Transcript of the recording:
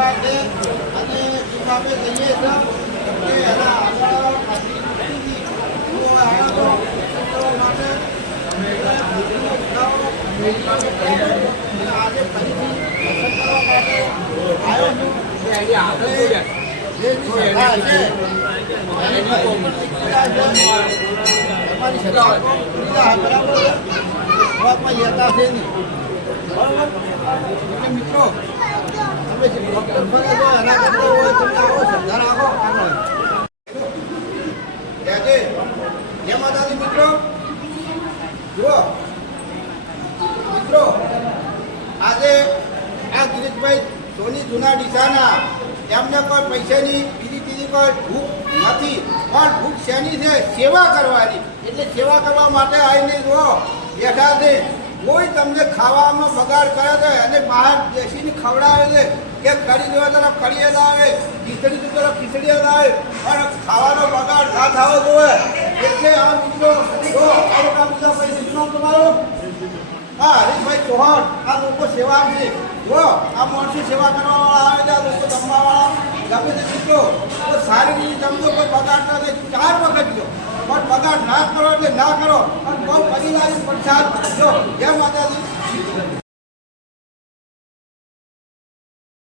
સેવા છે અને આપણે જઈએ છીએ કે એના આગળ માટે આજે ફરીથી દર્શન કરવા માટે આવ્યો છું. જે બી સભા છે તમારી સભા બરાબર લેતા છે નહીં બરાબર. એટલે મિત્રો તમે જે ડૉક્ટર ફરે છો એના કરતા હોય તમે આવો શ્રદ્ધા રાખો આગળ આજે જય માતાજી મિત્રો. જુઓ મિત્રો આજે આ ગિરીશભાઈ સોની જૂના ડીસાના એમને કોઈ પૈસાની બીજી ત્રીજી કોઈ ભૂખ નથી પણ ભૂખ શેની છે સેવા કરવાની. એટલે સેવા કરવા માટે આવીને જુઓ બેઠા છે. કોઈ તમને ખાવામાં બગાડ કરે છે અને બહાર બેસીને ખવડાવે છે કે કઢી દેવા તરફ કઢીએ લાવે, ખીચડી તરફ ખીચડીએ લાવે પણ ખાવાનો બગાડ ના થવો જોઈએ. એટલે આ મિત્રો જો આ બધા પૈસા શું તમારો હા હરીશભાઈ ચૌહાણ આ લોકો સેવા છે. જો આ માણસો સેવા કરવાવાળા આવે છે, આ લોકો જમવાવાળા ગમે તે મિત્રો તો સારી રીતે જમજો, કોઈ બગાડ ના થાય. 4 વખત જો પણ બગાડ ના કરો એટલે ના કરો. પણ બહુ પરિલાવી પ્રસાદ જો જય માતાજી.